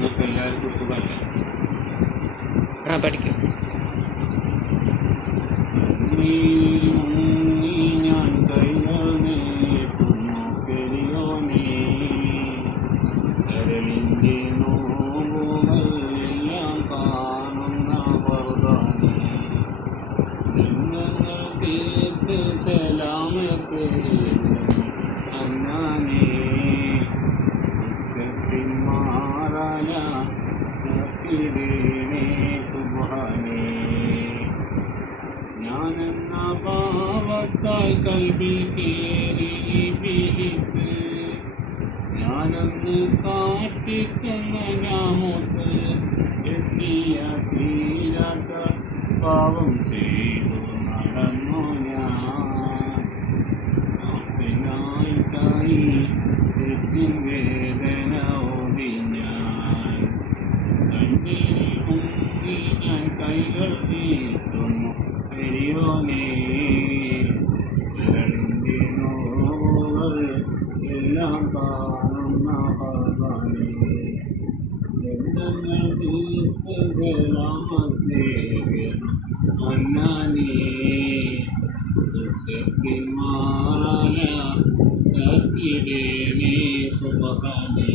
നിങ്ങൾക്ക് എല്ലാവർക്കും സുഖമല്ലേ? പഠിക്കും. ഞാൻ കൈകൾ നീട്ടുന്നു പെരിയോനേ, കരളിൻ്റെ നോവുകൾ എല്ലാം കാണുന്ന ഫർദാനേ, നിങ്ങൾ കേട്ട് സലാമത്തെ അന്നാനേ, മാറാല സുബ്ഹാനേ. ഞാനെന്ന പാവത്താൽ കൽബിൽ കേറി ഇബ്ലീസ്, ഞാനൊന്ന് കാട്ടിത്തന്ന നാമൂസ്, എത്തിയ തീരാത്ത പാവം ചെയ്തു നടന്നു ഞാൻ. നാട്ടിനായിട്ടായി തെറ്റിൻ വേദന ഓടി ഞാൻ, കണ്ണീരിൽ മുങ്ങി ഞാൻ കൈകൾ നീട്ടുന്നു പെരിയോനേ, കരളിൻ്റെ നോവുകൾ എല്ലാം കാണുന്ന ഫർദാനേ, ബന്ധങ്ങൾ തീർത്ത് സലാമത്തേകണം അന്നാനേ, ദുഃഖത്തിൻ മാറാല സുബ്ഹാനേ.